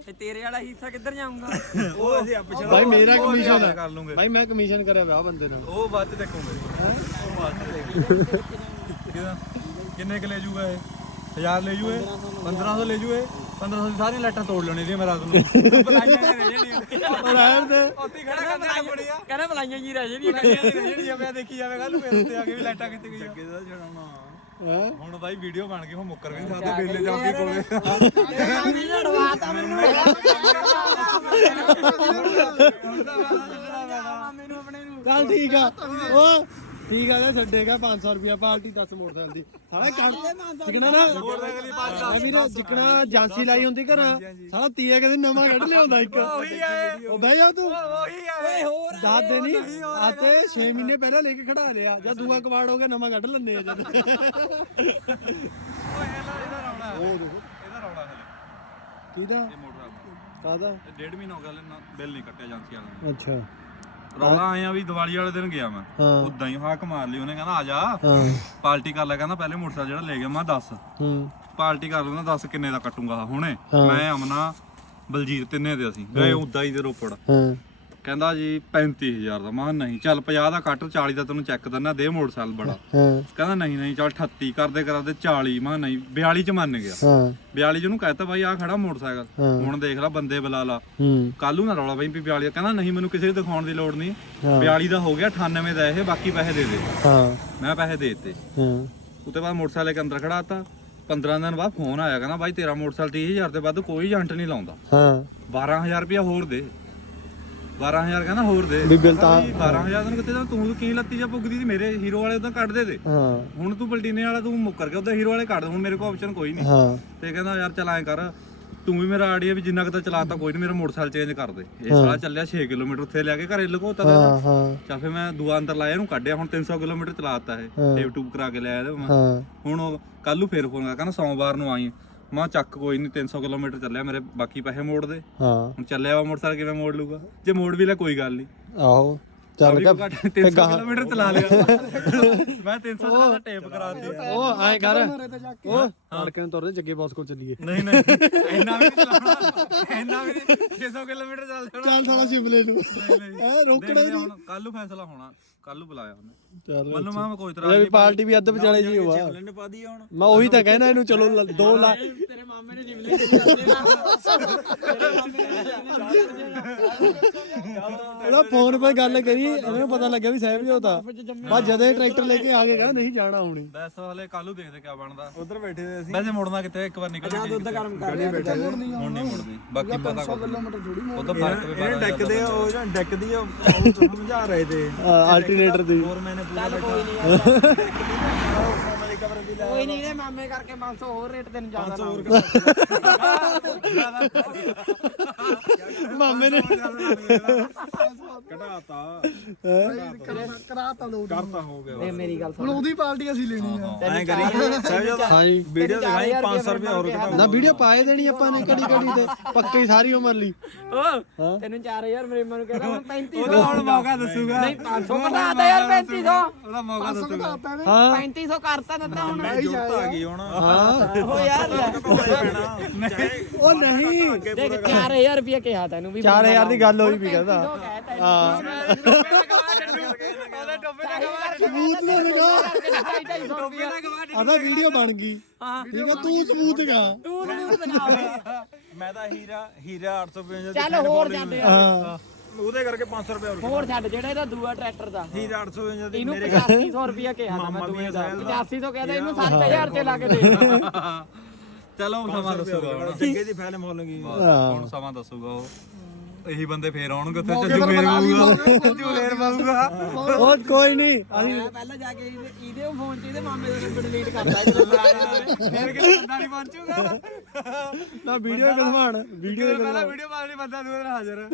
S5: ਤੇ ਤੇਰੇ ਵਾਲਾ ਹਿੱਸਾ ਕਿੱਧਰ ਜਾਊਗਾ?
S4: ਉਹ ਅਸੀਂ ਆਪ
S2: ਭਾਈ ਮੇਰਾ ਕਮਿਸ਼ਨ
S1: ਕਰ ਲੂੰਗੇ।
S2: ਭਾਈ ਮੈਂ ਕਮਿਸ਼ਨ ਕਰਿਆ ਵਿਆਹ ਬੰਦੇ ਨਾਲ।
S1: ਉਹ ਬਾਅਦ ਚ ਦੇਖੂਗੇ। ਉਹ ਬਾਅਦ ਚ ਦੇਖੂਗੇ। ਕਿੰਨੇ ਕ ਲੈ ਜੂਗਾ ਇਹ? 1000 ਲੈ ਜੂ ਇਹ 1500 ਲੈ ਜੂ ਇਹ 1500 ਦੀ ਸਾਰੀਆਂ ਲਾਈਟਾਂ ਤੋੜ ਲੈਣੀ ਦੀਆਂ ਮੈਂ ਰਾਤ ਨੂੰ। ਬਲਾਈਆਂ ਨੇ ਰਹਿ ਜਾਣੀਆਂ।
S2: ਰਹਿਣ ਦੇ।
S1: ਉੱਥੇ ਹੀ ਖੜਾ ਕਰਨਾ ਆਪਣੀ ਆ
S5: ਕਹਿੰਦਾ ਬਲਾਈਆਂ ਜੀ ਰਹਿ ਜਿਹੜੀਆਂ
S1: ਬਲਾਈਆਂ ਨਹੀਂ ਰਹਿ ਜਾਣੀਆਂ। ਮੈਂ ਦੇਖੀ ਜਾਵੇ ਕੱਲ ਨੂੰ ਮੇਰੇ ਉੱਤੇ ਆ ਕੇ ਵੀ ਲਾਈਟਾਂ ਕਿੱਥੇ ਗਈਆਂ।
S2: ਹੈਂ?
S1: ਹੁਣ ਬਾਈ ਵੀਡੀਓ ਬਣ ਗਈ ਹੁਣ ਮੁੱਕਰ ਵੀ ਨਹੀਂ ਸਕਦੇ ਬੇਲੇ ਜਾ। ਕੇ ਕੋਲੇ।
S5: ਲੜਵਾਤਾ ਮੈਨੂੰ
S2: ਚੱਲ ਠੀਕ ਆ। ਉਹ ਠੀਕ ਆ ਜੇ ਛੱਡੇਗਾ 500 ਰੁਪਿਆ ਪਾਲਟੀ 10 ਮੋਟਰਸਾਈਕਲ ਦੀ। ਸਾਲਾ ਕੱਢ ਜਿਕਣਾ ਨਾ ਮੈਂ ਵੀਰ ਜਿਕਣਾ ਜਾਂਸੀ ਲਾਈ ਹੁੰਦੀ ਘਰ ਸਾਲਾ ਤੀਏ ਕਦੇ ਨਵਾਂ ਕੱਢ ਲਿਆਉਂਦਾ ਇੱਕ। ਉਹ ਬਹਿ ਜਾ ਤੂੰ।
S1: ਉਹੀ ਆ
S2: ਦੱਸ ਦੇ ਨਹੀਂ ਆ ਤੇ 6 ਮਹੀਨੇ ਪਹਿਲਾਂ ਲੈ ਕੇ ਖੜਾ ਲਿਆ। ਜਦ ਦੂਆ ਕਵਾੜ ਹੋ ਗਿਆ ਨਵਾਂ ਕੱਢ ਲੈਣੇ ਆ ਜਦ।
S1: ਇਹਦਾ ਰੌਲਾ
S2: ਉਹ ਦੇਖੋ
S1: ਇਹਦਾ ਰੌਲਾ ਹਲੇ।
S2: ਕਿਹਦਾ?
S1: ਇਹ ਮੋਟਰ
S2: ਕਾਦਾ
S1: ਡੇਢ ਮਹੀਨਾ ਹੋ ਗਿਆ ਲੈਣਾ ਬਿੱਲ ਨਹੀਂ ਕੱਟਿਆ ਏਜੰਸੀ ਵਾਲਿਆਂ ਨੇ।
S2: ਅੱਛਾ।
S1: ਰੌਲਾ ਆਇਆ ਵੀ ਦੀਵਾਲੀ ਵਾਲੇ ਦਿਨ ਗਿਆ ਮੈਂ।
S2: ਹਾਂ।
S1: ਉਦਾਂ ਹੀ ਹਾਕ ਮਾਰ ਲਈ ਉਹਨੇ ਕਹਿੰਦਾ ਆ ਜਾ।
S2: ਹਾਂ।
S1: ਪਾਰਟੀ ਕਰ ਲੈ ਕਹਿੰਦਾ ਪਹਿਲੇ ਮੋਟਰਸਾਈਕਲ ਜਿਹੜਾ ਲੈ ਗਿਆ ਮੈਂ ਦੱਸ।
S2: ਹੂੰ।
S1: ਪਾਰਟੀ ਕਰ ਲੈਣਾ ਦੱਸ ਕਿੰਨੇ ਦਾ ਕੱਟੂਗਾ ਹੁਣੇ। ਮੈਂ ਅਮਨਾ ਬਲਜੀਤ ਤਿੰਨੇ ਦੇ ਅਸੀਂ। ਗਏ ਉਦਾਂ ਹੀ ਦੇ ਰੋਪੜ।
S2: ਹਾਂ।
S1: ਕਹਿੰਦਾ ਜੀ 35000 ਦਾ। ਮੈਂ ਕਿਹਾ ਨਹੀਂ ਚੱਲ 50 ਦਾ ਕੱਟ 40 ਦਾ ਤੈਨੂੰ ਚੈੱਕ ਦਿੰਦਾ ਦੇ ਮੋਟਰਸਾਈਕਲ ਬੜਾ।
S2: ਹਾਂ।
S1: ਕਹਿੰਦਾ ਨਹੀਂ ਨਹੀਂ ਚੱਲ 38 ਕਰਦੇ ਕਰਦੇ 40 ਮੈਂ ਕਿਹਾ ਨਹੀਂ 42 ਚ ਮੰਨ ਗਿਆ।
S2: ਹਾਂ।
S1: 42 ਚ ਉਹਨੂੰ ਕਹਿਤਾ ਬਾਈ ਆ ਖੜਾ ਮੋਟਰਸਾਈਕਲ। ਹੁਣ ਦੇਖ ਲੈ ਬੰਦੇ ਬੁਲਾ ਲਾ। ਕੱਲੂ ਨਾ ਰੌਲਾ ਬਾਈ ਵੀ 42 ਕਹਿੰਦਾ ਨਹੀਂ ਮੈਨੂੰ ਕਿਸੇ ਨੂੰ ਦਿਖਾਉਣ ਦੀ ਲੋੜ ਨਹੀਂ।
S2: ਹਾਂ।
S1: 42 ਦਾ ਹੋ ਗਿਆ 98 ਦਾ ਇਹ ਬਾਕੀ ਪੈਸੇ ਦੇ ਦੇ।
S2: ਹਾਂ।
S1: ਮੈਂ ਪੈਸੇ ਦੇ ਦਿੱਤੇ।
S2: ਹਾਂ।
S1: ਉਤੇ ਬਾਅਦ ਮੋਟਰਸਾਈਕਲ ਅੰਦਰ ਖੜਾਤਾ 15 ਦਿਨ ਬਾਅਦ ਫੋਨ ਆਇਆ ਕਹਿੰਦਾ ਬਾਈ ਤੇਰਾ ਮੋਟਰਸਾਈਕਲ 30000 ਤੇ ਵੱਧ ਕੋਈ ਏਜੰਟ ਨਹੀਂ ਲਾਉਂਦਾ।
S2: ਹਾਂ।
S1: 12000 ਰੁਪਇਆ ਹੋਰ ਦੇ। 12000 ਕਹਿੰਦਾ ਹੋਰ ਦੇ।
S2: ਵੀ ਬਿੱਲ ਤਾਂ-
S1: 12000 ਤੈਨੂੰ ਕਿਤੇ ਤਾਂ ਤੂੰ ਕੀ ਲੱਤੀ ਜਾਂ ਪੁੱਗਦੀ ਸੀ? ਮੇਰੇ ਹੀਰੋ ਵਾਲੇ ਉਦੋਂ ਕੱਢ ਦੇ ਦੇ।
S2: ਹਾਂ।
S1: ਹੁਣ ਤੂੰ ਪਲਟੀਨੇ ਵਾਲਾ ਤੂੰ ਮੁੱਕਰ ਗਿਆ ਉਦੋਂ ਹੀਰੋ ਵਾਲੇ ਕੱਢ ਦੇ, ਹੁਣ ਮੇਰੇ ਕੋਲ ਆਪਸ਼ਨ ਕੋਈ ਨਹੀਂ।
S2: ਹਾਂ।
S1: ਤੇ ਕਹਿੰਦਾ ਯਾਰ ਚੱਲ ਐਂ ਕਰ ਤੂੰ ਵੀ ਮੇਰਾ ਆਈਡੀਆ ਵੀ ਜਿੰਨਾ ਕੁ ਤਾਂ ਚਲਾਤਾ ਕੋਈ ਨਹੀਂ ਮੇਰਾ ਮੋਟਰਸਾਈਕਲ ਚੇਂਜ ਕਰ ਦੇ। ਇਹ ਸਾਲਾ ਚੱਲਿਆ 6 ਕਿਲੋਮੀਟਰ ਉੱਥੇ ਲਿਆ ਕੇ ਘਰੇ ਲਗੋਤਾ
S2: ਹਾਂ ਹਾਂ।
S1: ਚੱਲ ਫੇ ਮੈਂ ਦੁਆ ਅੰਦਰ ਲਾਇਆ ਇਹਨੂੰ ਕੱਢਿਆ ਹੁਣ 300 ਕਿਲੋਮੀਟਰ ਚਲਾਤਾ ਇਹ। ਟੇਪ ਟੂਬ ਕਰਾ ਕੇ ਲਿਆਇਆ ਇਹਦੇ। ਮੈਂ
S2: ਹਾਂ।
S1: ਹੁਣ ਕੱਲ ਨੂੰ ਫੇਰ ਫੋਨ ਕਰ ਕਹਿੰਦਾ ਸੋਮਵਾਰ ਨੂੰ ਆਈ। ਮੈਂ ਕਿਹਾ ਚੱਕ ਕੋਈ ਨਹੀਂ 300 ਕਿਲੋਮੀਟਰ ਚੱਲਿਆ ਮੇਰੇ ਬਾਕੀ ਪੈਸੇ ਮੋੜ ਦੇ।
S2: ਹਾਂ।
S1: ਹੁਣ ਚੱਲਿਆ ਵਾ ਮੋਟਰਸਾਈਕਲ ਕਿਵੇਂ ਮੋੜ ਲੂਗਾ ਜੇ ਮੋੜ ਵੀ ਲੈ ਕੋਈ ਗੱਲ ਨਹੀਂ
S2: ਆਹੋ ਚੱਲ
S1: ਘੱਟ 300 ਕਿਲੋਮੀਟਰ ਚਲਾ ਲਿਆ। ਮੈਂ 300 ਦਾ ਟੇਪ ਕਰਾ ਦਿੱਤੀ।
S2: ਉਹ ਐਂ ਕਰ। ਉਹ ਤੜਕੇ ਨੂੰ ਤੁਰਦੇ ਜੱਗੇ ਬਾਸ ਕੋਲ ਚੱਲੀਏ।
S1: ਨਹੀਂ ਨਹੀਂ। ਇੰਨਾ ਵੀ ਨਹੀਂ ਚਲਾਉਣਾ। ਇੰਨਾ ਵੀ ਨਹੀਂ 600 ਕਿਲੋਮੀਟਰ ਚੱਲ ਜਾਣਾ।
S2: ਚੱਲ ਸਾਲਾ ਸ਼ਿਮਲੇ ਨੂੰ।
S1: ਨਹੀਂ ਨਹੀਂ।
S2: ਐ ਰੋਕਣਾ ਹੀ ਨਹੀਂ।
S1: ਕੱਲ ਨੂੰ ਫੈਸਲਾ ਹੋਣਾ। ਕੱਲ ਨੂੰ ਬੁਲਾਇਆ ਉਹਨੇ।
S2: ਚੱਲ
S1: ਮੈਨੂੰ ਮੈਂ ਕੋਈ ਤਰ੍ਹਾਂ
S2: ਵੀ ਪਾਰਟੀ ਵੀ ਅੱਧ ਵਿਚਾਲੇ ਜੀ ਹੋਆ।
S4: ਲੈਂਡ ਪਾ ਦੀ ਹੁਣ।
S2: ਮੈਂ ਉਹੀ ਤਾਂ ਕਹਿਣਾ ਇਹਨੂੰ ਚਲੋ 2 ਲੱਖ।
S5: ਤੇਰੇ ਮਾਮੇ ਨੇ ਜਿਮਲੇ ਜਾਂਦੇ ਨਾ।
S2: ਉਹਦਾ ਫੋਨ 'ਤੇ ਗੱਲ ਕਰੀ ਇਹਨੂੰ ਪਤਾ ਲੱਗਿਆ ਵੀ ਸਾਹਿਬ ਜੋਤਾ ਬਾ ਜਦੇ ਟਰੈਕਟਰ ਲੈ ਕੇ ਆ ਕੇ ਕਹਿੰਦਾ ਨਹੀਂ ਜਾਣਾ ਹੁਣੀ।
S1: ਬਸ ਹਲੇ ਕੱਲ ਨੂੰ ਦੇਖਦੇ ਕਿਆ ਬਣਦਾ।
S4: ਉਧਰ ਬੈਠੇ ਅਸੀਂ
S1: ਵੈਸੇ ਮੁੜਨਾ ਕਿੱਥੇ ਇੱਕ ਵਾਰ ਨਿਕਲ ਜਾ ਦੁੱਧ ਗਰਮ ਕਰ ਲਿਆ ਹੁਣ ਨਹੀਂ ਮੁੜਦੀ ਬਾਕੀ ਪਤਾ ਕੋ ਉਹ ਤਾਂ ਫ਼ਰਕ ਵੀ
S4: ਡੈਕ ਦੇ ਉਹ ਜਿਹੜਾ ਡੈਕ ਦੀ ਉਹ ਸਮਝਾ ਰਹੇ ਤੇ।
S2: ਆਲਟਰਨੇਟਰ ਦੀ।
S4: ਹੋਰ ਮੈਨੇ ਪੂਰਾ
S5: ਕੋਈ ਨਹੀਂ ਮਾਮੇ ਕਰਕੇ 500 ਹੋਰ ਰੇਟ ਤੈਨੂੰ ਜ਼ਿਆਦਾ ਲਾਉਂਗਾ
S2: ਮਾਮੇ ਨੇ
S4: ਘਟਾਤਾ।
S2: ਕਰਾਤਾ ਲੋ
S4: ਕਰਤਾ ਹੋ ਗਿਆ।
S5: ਇਹ ਮੇਰੀ ਗੱਲ
S2: ਹੁਣ ਉਹਦੀ ਪਾਰਟੀ ਅਸੀਂ ਲੈਣੀ ਆ।
S4: ਐਂ ਕਰੀ ਸਾਹਿਬ
S2: ਹਾਂਜੀ।
S4: ਵੀਡੀਓ ਦਿਖਾਈ 500 ਰੁਪਏ ਹੋਰ ਘਟਾ
S2: ਨਾ ਵੀਡੀਓ ਪਾਏ ਦੇਣੀ ਆਪਾਂ ਨੇ ਕੜੀ ਕੜੀ ਤੇ ਪੱਕੀ ਸਾਰੀ ਉਮਰ ਲਈ।
S5: ਓ ਤੈਨੂੰ 4000 ਮੇਰੇ ਮਨ ਕਹਿੰਦਾ ਹੁਣ 3500
S1: ਉਹਦਾ ਹੁਣ ਮੌਕਾ ਦੱਸੂਗਾ।
S5: ਨਹੀਂ 500 ਘਟਾਤਾ ਯਾਰ 3500
S1: ਉਹਦਾ ਮੌਕਾ ਦੱਸੂਗਾ।
S2: ਹਾਂ।
S5: 3500 ਕਰਤਾ ਦਿੱਤਾ ਹੁਣ।
S4: ਜੁੱਤ ਆ ਗਈ ਹੁਣ।
S2: ਹਾਂ।
S5: ਓ ਯਾਰ ਲੈ।
S2: ਉਹ ਨਹੀਂ।
S5: ਦੇਖ 4000 ਰੁਪਏ ਕਿਹਾ ਤੈਨੂੰ ਵੀ
S2: 4000 ਦੀ ਗੱਲ ਹੋਈ ਵੀ ਕਹਿੰਦਾ।
S5: ਹਾਂ।
S2: ਸਬੂਤ ਨਾ ਲਗਾ। ਆਦਾ ਵੀਡੀਓ ਬਣ ਗਈ। ਠੀਕ ਆ ਤੂੰ ਸਬੂਤ ਗਾ
S5: ਤੂੰ ਤੂੰ ਬਣਾ
S4: ਮੈਂ ਤਾਂ ਹੀਰਾ ਹੀਰਾ 855 ਦੀ
S5: ਚੱਲ ਹੋਰ ਛੱਡ ਯਾਰ
S2: ਹਾਂ।
S4: ਉਹਦੇ ਕਰਕੇ 500 ਰੁਪਏ ਹੋਰ
S5: ਹੋਰ ਛੱਡ ਜਿਹੜਾ ਇਹਦਾ ਦੂਆ ਟਰੈਕਟਰ ਦਾ।
S4: ਹੀਰਾ 855 ਦੀ
S5: ਇਹਨੂੰ 8500 ਰੁਪਏ ਕਿਹਾ ਤਾਂ ਮੈਂ ਦੂਏ ਦਾ। 8500 ਕਹਿੰਦਾ ਇਹਨੂੰ 7000 ਚ ਲਾ ਕੇ ਦੇ।
S1: ਚਲੋ ਸਮਾਂ ਦੱਸੂਗਾ। ਹੁਣ
S4: ਜੱਗੇ ਦੀ
S1: ਹੁਣ ਸਮਾਂ ਦੱਸੂਗਾ ਉਹ। ਇਹੀ ਬੰਦੇ ਫੇਰ ਆਉਣਗੇ ਉੱਥੇ ਚੱਜੂ ਫੇਰ ਮਾਰੂਗਾ ਚੱਜੂ ਫੇਰ ਮਾਰੂਗਾ
S2: ਉਹ ਕੋਈ ਨਹੀਂ
S5: ਮੈਂ ਪਹਿਲਾਂ ਜਾ ਕੇ ਇਹਦੇ ਫੋਨ 'ਚ ਇਹਦੇ ਮਾਮੇ ਦਾ ਨੰਬਰ ਡਿਲੀਟ ਕਰਦਾ
S1: ਫੇਰ ਕਿਤੇ ਬੰਦਾ ਨਹੀਂ ਪਹੁੰਚੂਗਾ
S2: ਨਾ। ਵੀਡੀਓ ਕਲਵਾਣ
S1: ਵੀਡੀਓ ਪਹਿਲਾਂ ਵੀਡੀਓ ਪਾਣੀ ਬੰਦਾ ਦਿਨ ਹਾਜ਼ਰ।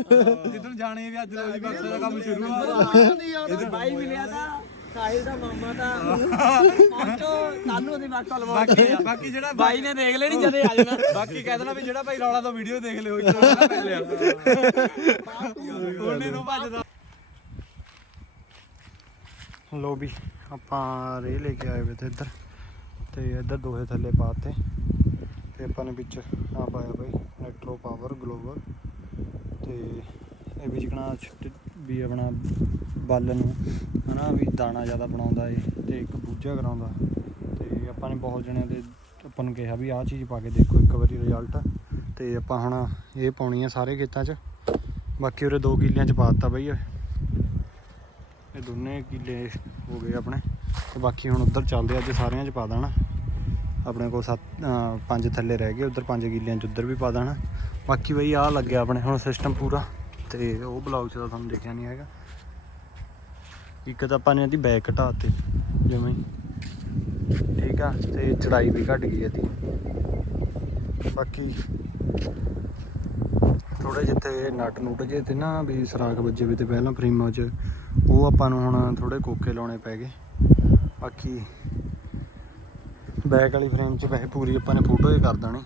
S1: ਜਿੱਦਣ ਜਾਣੇ ਵੀ ਅੱਜ ਬਕਸੇ ਦਾ ਕੰਮ ਸ਼ੁਰੂ ਆ।
S5: ਇਹਦੇ ਬਾਈ ਮਿਲਿਆ ਤਾਂ ਸਾਹਿਲ ਦਾ ਮਾਮਾ ਤਾਂ ਪਹੁੰਚੋ ਤੁਹਾਨੂੰ ਉਹਦੀ ਵਾਕਾ ਲਵਾ
S1: ਬਾਕੀ ਬਾਕੀ ਜਿਹੜਾ
S5: ਬਾਈ ਨੇ ਦੇਖ ਲੈਣੀ ਜਦੇ ਆ ਜਾਣਾ।
S1: ਬਾਕੀ ਕਹਿ ਦੇਣਾ ਵੀ ਜਿਹੜਾ ਭਾਈ ਰੌਲਾ ਤੋਂ ਵੀਡੀਓ ਦੇਖ ਲਿਓ ਇੱਕ ਵਾਰ ਪਹਿਲੇ ਉਹਨੇ ਨੂੰ ਭੱਜਦਾ
S2: ਲੋ ਵੀ ਆਪਾਂ ਰੇ ਲੈ ਕੇ ਆਏ ਵੇ ਤੇ ਇੱਧਰ। ਤੇ ਇੱਧਰ ਦੋਹੇ ਥੱਲੇ ਪਾਤੇ ਤੇ। ਆਪਾਂ ਨੇ ਵਿੱਚ ਆ ਪਾਇਆ ਬਈ ਇਲੈਕਟ੍ਰੋ ਪਾਵਰ ਗਲੋਬਲ ਤੇ ਇਹ ਵੀ ਜਿਕਣਾ ਵੀ ਆਪਣਾ ਬਾਲਣ ਨੂੰ ਹਨਾ ਵੀ ਦਾਣਾ ਜ਼ਿਆਦਾ ਬਣਾਉਂਦਾ ਏ ਤੇ ਇੱਕ ਬੂਝਾ ਕਰਾਉਂਦਾ। ਤੇ ਆਪਾਂ ਨੇ ਬਹੁਤ ਜਣਿਆਂ ਦੇ ਆਪਾਂ ਨੂੰ ਕਿਹਾ ਵੀ ਆਹ ਚੀਜ਼ ਪਾ ਕੇ ਦੇਖੋ ਇੱਕ ਵਾਰੀ ਰਿਜ਼ਲਟ ਤੇ ਆਪਾਂ ਹੁਣ ਇਹ ਪਾਉਣੀ ਆ ਸਾਰੇ ਖੇਤਾਂ 'ਚ। ਬਾਕੀ ਉਰੇ ਦੋ ਕਿੱਲਿਆਂ 'ਚ ਪਾ ਦਿੱਤਾ ਬਈ ਇਹ। ਦੋਨੇ ਕਿੱਲੇ ਹੋ ਗਏ ਆਪਣੇ। ਤੇ ਬਾਕੀ ਹੁਣ ਉੱਧਰ ਚੱਲਦੇ ਆ, ਅੱਜ ਸਾਰਿਆਂ 'ਚ ਪਾ ਦੇਣਾ। ਆਪਣੇ ਕੋਲ ਸੱਤ ਅਹ ਪੰਜ ਥੱਲੇ ਰਹਿ ਗਏ ਉੱਧਰ ਪੰਜ ਕਿੱਲਿਆਂ 'ਚ ਉੱਧਰ ਵੀ ਪਾ ਦੇਣਾ। ਬਾਕੀ ਬਈ ਆਹ ਲੱਗਿਆ ਆਪਣੇ ਹੁਣ ਸਿਸਟਮ ਪੂਰਾ। ਤੇ ਉਹ ਬਲੌਗ 'ਚ ਤਾਂ ਤੁਹਾਨੂੰ ਦੇਖਿਆ ਨਹੀਂ ਹੈਗਾ। ਇੱਕ ਤਾਂ ਆਪਾਂ ਨੇ ਇਹਦੀ ਬੈਕ ਘਟਾਤੀ, ਜਿਵੇਂ ਠੀਕ ਆ, ਤੇ ਚੜਾਈ ਵੀ ਘਟ ਗਈ ਇਹਦੀ। ਬਾਕੀ ਥੋੜੇ ਜਿੱਥੇ ਨਟ ਨੂਟ ਜੇ ਤੇ ਨਾ ਵੀ ਸਰਾਖ ਵੱਜੇ ਵੀ ਤੇ ਪਹਿਲਾਂ ਫਰੇਮਾਂ 'ਚ, ਉਹ ਆਪਾਂ ਨੂੰ ਹੁਣ ਥੋੜੇ ਕੋਕੇ ਲਾਉਣੇ ਪੈ ਗਏ। ਬਾਕੀ ਬੈਕ ਵਾਲੀ ਫਰੇਮ 'ਚ ਵੈਸੇ ਪੂਰੀ ਆਪਾਂ ਨੇ ਫੋਟੋ ਹੀ ਕਰ ਦੇਣੀ।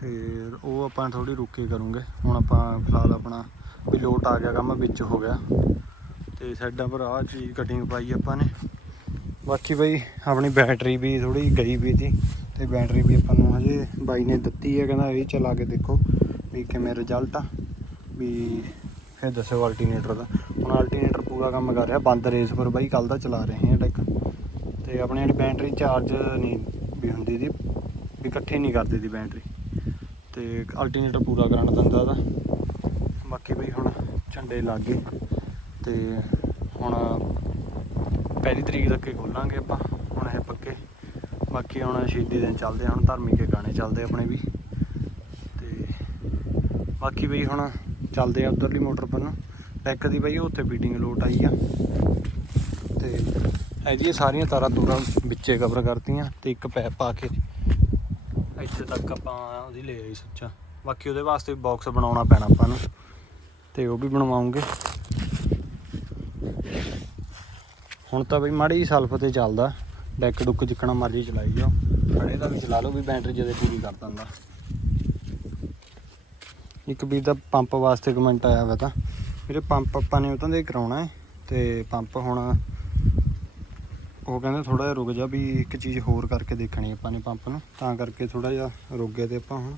S2: ਤੇ ਉਹ ਆਪਾਂ ਥੋੜੀ ਰੁਕੇ ਕਰੂੰਗੇ। ਹੁਣ ਆਪਾਂ ਫਿਲਹਾਲ ਆਪਣਾ ਵੀ ਲੋਟ ਆ ਗਿਆ ਕੰਮ, ਵਿੱਚ ਹੋ ਗਿਆ। ਤੇ ਸਾਈਡਾਂ ਪਰ ਆਹ ਚੀਜ਼ ਕਟਿੰਗ ਪਾਈ ਆਪਾਂ ਨੇ। ਬਾਕੀ ਬਈ ਆਪਣੀ ਬੈਟਰੀ ਵੀ ਥੋੜੀ ਗਈ ਵੀ ਸੀ। ਤੇ ਬੈਟਰੀ ਵੀ ਆਪਾਂ ਨੂੰ ਹਜੇ ਬਾਈ ਨੇ ਦਿੱਤੀ ਹੈ ਕਹਿੰਦਾ ਇਹ ਚਲਾ ਕੇ ਦੇਖੋ ਵੀ ਕਿਵੇਂ ਰਿਜ਼ਲਟ ਆ। ਵੀ ਫਿਰ ਦੱਸਿਓ ਅਲਟਰਨੇਟਰ ਦਾ। ਹੁਣ ਅਲਟਰਨੇਟਰ ਪੂਰਾ ਕੰਮ ਕਰ ਰਿਹਾ, ਬੰਦ ਰੇਸ ਪਰ ਬਾਈ ਕੱਲ ਦਾ ਚਲਾ ਰਹੇ ਹਾਂ ਟੈਕ ਤੇ ਆਪਣੀ ਜਿਹੜੀ ਬੈਟਰੀ ਚਾਰਜ ਨਹੀਂ ਵੀ ਹੁੰਦੀ ਦੀ, ਵੀ ਇਕੱਠੀ ਨਹੀਂ ਕਰਦੀ ਦੀ ਬੈਟਰੀ ਤੇ ਅਲਟਰਨੇਟਰ ਪੂਰਾ ਕਰਨ ਦਿੰਦਾ ਦਾ ਬਾਕੀ ਬਈ ਹੁਣ ਝੰਡੇ ਲੱਗ ਗਏ ਤੇ ਹੁਣ ਪਹਿਲੀ ਤਰੀਕ ਤੱਕ ਹੀ ਖੋਲਾਂਗੇ ਆਪਾਂ ਹੁਣ ਇਹ ਪੱਕੇ। ਬਾਕੀ ਹੁਣ ਸ਼ਹੀਦੀ ਦਿਨ ਚੱਲਦੇ ਆ, ਹੁਣ ਧਾਰਮਿਕ ਗਾਣੇ ਚੱਲਦੇ ਆਪਣੇ ਵੀ। ਤੇ ਬਾਕੀ ਬਈ ਹੁਣ ਚੱਲਦੇ ਆ ਉਧਰਲੀ ਮੋਟਰ ਪਰ ਨੂੰ। ਦੀ ਬਈ ਉੱਥੇ ਫੀਟਿੰਗ ਲੋਟ ਆਈ ਆ। ਤੇ ਇਹਦੀਆਂ ਸਾਰੀਆਂ ਤਾਰਾਂ ਤੂਰਾਂ ਵਿੱਚੇ ਕਵਰ ਕਰਤੀਆਂ ਤੇ ਇੱਕ ਪੈਪ ਪਾ ਕੇ ਤੱਕ ਆਪਾਂ ਉਹਦੀ ਲੈ ਆਈ ਸੁੱਚਾ। ਬਾਕੀ ਉਹਦੇ ਵਾਸਤੇ ਬਾਕਸ ਬਣਾਉਣਾ ਪੈਣਾ ਆਪਾਂ ਨੂੰ। ਤੇ ਉਹ ਵੀ ਬਣਵਾਉਂਗੇ। ਹੁਣ ਤਾਂ ਬਈ ਮਾੜੀ ਜਿਹੀ ਸਲਫ ਤੇ ਚੱਲਦਾ। ਡੈਕ ਡੁੱਕ ਜਿੱਕਣਾ ਮਰਜ਼ੀ ਚਲਾਈ ਜਾਓ। ਖੜੇ ਦਾ ਵੀ ਚਲਾ ਲਓ ਵੀ ਬੈਟਰੀ ਜਦੇ ਪੂਰੀ ਕਰ ਦਿੰਦਾ। ਇੱਕ ਵੀਰ ਦਾ ਪੰਪ ਵਾਸਤੇ ਕਮੈਂਟ ਆਇਆ ਵਾ ਤਾਂ। ਵੀਰੇ ਪੰਪ ਆਪਾਂ ਨੇ ਉਹਤਾਂ ਦੇ ਕਰਾਉਣਾ ਹੈ। ਤੇ ਪੰਪ ਹੁਣ ਉਹ ਕਹਿੰਦੇ ਥੋੜਾ ਜਿਹਾ ਰੁਕ ਜਾ ਵੀ ਇੱਕ ਚੀਜ਼ ਹੋਰ ਕਰਕੇ ਦੇਖਣੀ ਆਪਾਂ ਨੇ ਪੰਪ ਨੂੰ, ਤਾਂ ਕਰਕੇ ਥੋੜਾ ਜਿਹਾ ਰੁਕ ਗਏ ਤੇ ਆਪਾਂ ਹੁਣ।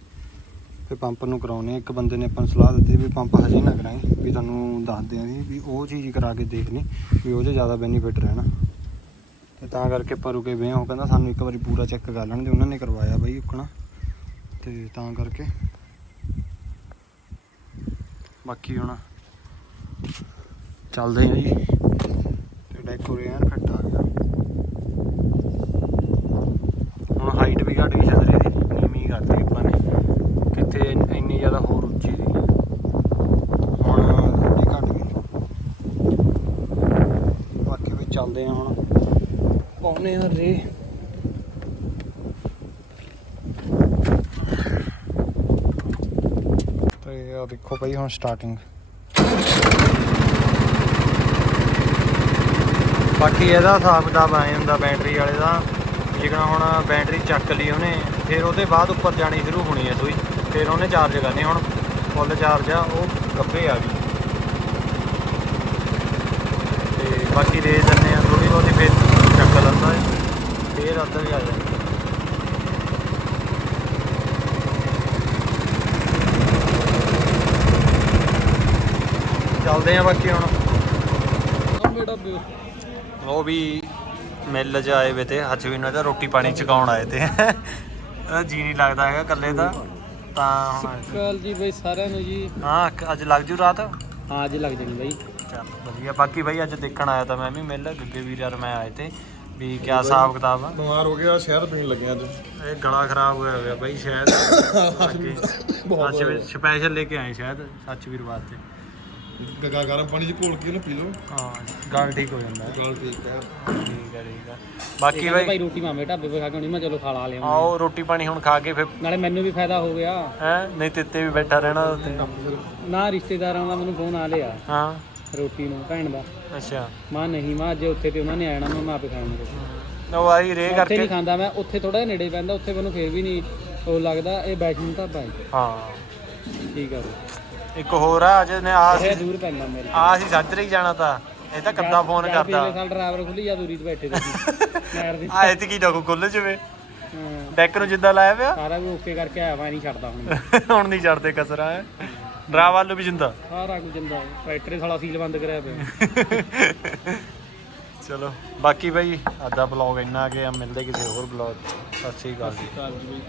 S2: ਤੇ ਪੰਪ ਨੂੰ ਕਰਾਉਣੇ ਇੱਕ ਬੰਦੇ ਨੇ ਆਪਾਂ ਨੂੰ ਸਲਾਹ ਦਿੱਤੀ ਵੀ ਪੰਪ ਹਜੇ ਨਾ ਕਰਾਂਗੇ ਵੀ ਤੁਹਾਨੂੰ ਦੱਸਦੇ ਆਂ ਜੀ ਵੀ ਉਹ ਚੀਜ਼ ਕਰਾ ਕੇ ਦੇਖਣੀ, ਵੀ ਉਹ 'ਚ ਜ਼ਿਆਦਾ ਬੈਨੀਫਿਟ ਰਹਿਣਾ। ਤੇ ਤਾਂ ਕਰਕੇ ਆਪਾਂ ਰੁਕੇ ਵੇ ਆ, ਉਹ ਕਹਿੰਦਾ ਸਾਨੂੰ ਇੱਕ ਵਾਰੀ ਪੂਰਾ ਚੈੱਕ ਕਰ ਲੈਣ ਦੇ ਉਹਨਾਂ ਨੇ ਕਰਵਾਇਆ ਬਾਈ ਉਕਣਾ। ਤੇ ਤਾਂ ਕਰਕੇ। ਬਾਕੀ ਹੁਣ ਚੱਲਦੇ ਆ ਜੀ। ਤੇ ਡੈਕੋਰੇਸ਼ਨ ਫਿੱਟ ਆ ਗਿਆ। ਹੁਣ ਹਾਈਟ ਘਟ ਗਈ ਛਤਰੀ ਦੀ ਨੀਵੀਂ ਕਰਤੀ ਆਪਾਂ ਨੇ। ਕਿੱਥੇ ਇੰਨੀ ਜ਼ਿਆਦਾ ਹੋਰ ਉੱਚੀ ਦੀ। ਹੁਣ ਥੋੜੀ ਘਟ ਗਈ ਬਾਕੀ ਵੀ ਚੱਲਦੇ ਆ ਹੁਣ। ਪਾਉਨੇ ਆ ਰੇ ਤੇ ਆ ਦੇਖੋ ਭਾਈ ਹੁਣ ਸਟਾਰਟਿੰਗ ਬਾਕੀ ਇਹਦਾ ਹਿਸਾਬ ਕਿਤਾਬ ਐ ਹੁੰਦਾ ਬੈਟਰੀ ਵਾਲੇ ਦਾ। ਜਿਕਣਾ ਹੁਣ ਬੈਟਰੀ ਚੱਕ ਲਈ ਉਹਨੇ ਫਿਰ ਉਹਦੇ ਬਾਅਦ ਉੱਪਰ ਜਾਣੀ ਸ਼ੁਰੂ ਹੋਣੀ ਹੈ ਸੂਈ ਫਿਰ ਉਹਨੇ ਚਾਰਜ ਕਰਨੀ ਹੁਣ ਫੁੱਲ ਚਾਰਜ ਆ ਉਹ ਗੱਬੇ ਆ ਗਈ। ਤੇ ਬਾਕੀ ਦੇ ਦਿੰਦੇ ਆ ਥੋੜੀ ਬਹੁਤੀ ਫਿਰ ਚੱਕ ਲੈਂਦਾ ਹੈ ਫਿਰ ਅੱਧਾ ਵੀ ਆ ਜਾਂਦਾ ਚੱਲਦੇ ਆ ਬਾਕੀ ਹੁਣ। ਉਹ ਵੀ ਮਿੱਲ 'ਚ ਆਏ ਵੇ ਤੇ ਅੱਜ ਵੀ ਉਹਨਾਂ ਦਾ ਰੋਟੀ ਪਾਣੀ ਚਕਾਉਣ ਆਏ ਤੇ। ਉਹਦਾ ਜੀ ਨਹੀਂ ਲੱਗਦਾ ਹੈਗਾ ਇਕੱਲੇ ਦਾ। ਤਾਂ ਹੁਣ
S5: ਕਾਲ ਜੀ ਬਈ ਸਾਰਿਆਂ ਨੂੰ ਜੀ।
S2: ਹਾਂ ਅੱਜ ਲੱਗ ਜੂ ਰਾਤ?
S5: ਹਾਂ ਅੱਜ ਲੱਗ ਜਾਣੀ ਬਈ।
S2: ਚੱਲ ਵਧੀਆ। ਬਾਕੀ ਬਾਈ ਅੱਜ ਦੇਖਣ ਆਇਆ ਤਾਂ ਮੈਂ ਵੀ ਮਿਲ। ਗੱਗੇ ਵੀਰ ਯਾਰ ਮੈਂ ਆਏ ਤੇ। ਵੀ ਕਿਆ ਹਿਸਾਬ ਕਿਤਾਬ ਆ?
S6: ਬਿਮਾਰ ਹੋ ਗਿਆ ਸ਼ਹਿਰ ਪੀਣ ਲੱਗਿਆ ਅੱਜ।
S2: ਇਹ ਗਲਾ ਖਰਾਬ ਹੋਇਆ ਹੋਇਆ ਬਾਈ ਸ਼ਾਇਦ ਅੱਜ ਸਪੈਸ਼ਲ ਲੈ ਕੇ ਆਏ ਸ਼ਾਇਦ ਸੱਚਵੀਰ ਵਾਸਤੇ।
S6: ਗਗਾ ਗਰਮ ਪਾਣੀ ਚ ਘੋਲ ਕੇ ਨਾ ਪੀ ਲਓ।
S2: ਹਾਂ ਗੱਲ ਠੀਕ ਹੋ ਜਾਂਦਾ
S6: ਗੱਲ ਠੀਕ ਹੈ।
S2: ਠੀਕ ਹੈ ਠੀਕ ਹੈ। ਬਾਕੀ ਬਾਈ
S3: ਭਾਈ ਰੋਟੀ ਮਾਮੇ ਢਾਬੇ 'ਤੇ ਖਾ ਕੇ ਆਉਣੀ ਮੈਂ ਚਲੋ ਖਾ ਲਾ ਲਿਆ।
S2: ਆਓ ਰੋਟੀ ਪਾਣੀ ਹੁਣ ਖਾ ਕੇ ਫਿਰ
S3: ਨਾਲੇ ਮੈਨੂੰ ਵੀ ਫਾਇਦਾ ਹੋ ਗਿਆ।
S2: ਹੈ? ਨਹੀਂ ਤਿੱਤੇ ਵੀ ਬੈਠਾ ਰਹਿਣਾ ਉੱਤੇ
S3: ਨਾ ਰਿਸ਼ਤੇਦਾਰਾਂ ਦਾ ਮੈਨੂੰ ਫੋਨ ਆ ਲਿਆ।
S2: ਹਾਂ।
S3: ਰੋਟੀ ਨੂੰ ਭੈਣ ਦਾ।
S2: ਅੱਛਾ।
S3: ਮਾਂ ਨਹੀਂ ਮਾਂ ਅੱਜ ਉੱਥੇ ਤੇ ਉਹਨਾਂ ਨੇ ਆਣਾ ਮੈਂ ਆਪੇ ਖਾਵਾਂਗਾ
S2: ਉਹ ਆਈ ਰੇ
S3: ਉੱਥੇ
S2: ਕਰਕੇ
S3: ਨਹੀਂ ਖਾਂਦਾ ਮੈਂ ਉੱਥੇ ਥੋੜਾ ਨੇੜੇ ਪੈਂਦਾ ਉੱਥੇ ਮੈਨੂੰ ਫੇਰ ਵੀ ਨਹੀਂ ਉਹ ਲੱਗਦਾ ਇਹ ਬੈਠਣ ਢਾਬਾ ਹੈ।
S2: ਹਾਂ।
S3: ਠੀਕ ਆ।
S2: ਇੱਕ ਹੋਰ ਆ ਅੱਜ ਨੇ ਆ
S3: ਇਹ ਦੂਰ ਪੈਂਦਾ ਮੇਰੇ
S2: ਆ ਸੀ ਸੱਜਰੇ ਹੀ ਜਾਣਾ ਤਾਂ। ਇਹ ਤਾਂ ਕੱਦਾ ਫੋਨ ਕਰਦਾ।
S3: ਸਾਲ ਡਰਾਈਵਰ ਖੁੱਲੀ ਜਾ ਦੂਰੀ ਤੇ ਬੈਠੇ ਤੁਸੀਂ ਨਹਿਰ ਦੇ
S2: ਆ ਇਤਕੀ ਡੱਕ ਖੁੱਲ ਜਵੇ? ਡੈਕ ਨੂੰ ਜਿੱਦਾਂ ਲਾਇਆ ਪਿਆ?
S3: ਸਾਰਾ ਵੀ ਓਕੇ ਕਰਕੇ ਆਇਆ ਵਾ ਨਹੀਂ ਛੱਡਦਾ ਹੁਣ।
S2: ਹੁਣ ਨਹੀਂ ਛੱਡਦੇ ਕਸਰਾ ਹੈ। ਡਰਾ ਵੱਲ ਵੀ ਜਿੰਦਾ।
S3: ਸਾਰਾ ਕੁਝ ਜਾਂਦਾ ਟਰੈਕਟਰ ਸਾਲਾ ਸੀਲ ਬੰਦ ਕਰਿਆ ਪਿਆ।
S2: ਚਲੋ ਬਾਕੀ ਭਾਈ ਅੱਜ ਦਾ ਬਲੌਗ ਇੰਨਾ ਕਿ ਆ ਮਿਲਦੇ ਕਿਸੇ ਹੋਰ ਬਲੌਗ ਸਤਿ ਸ੍ਰੀ ਅਕਾਲ ਜੀ।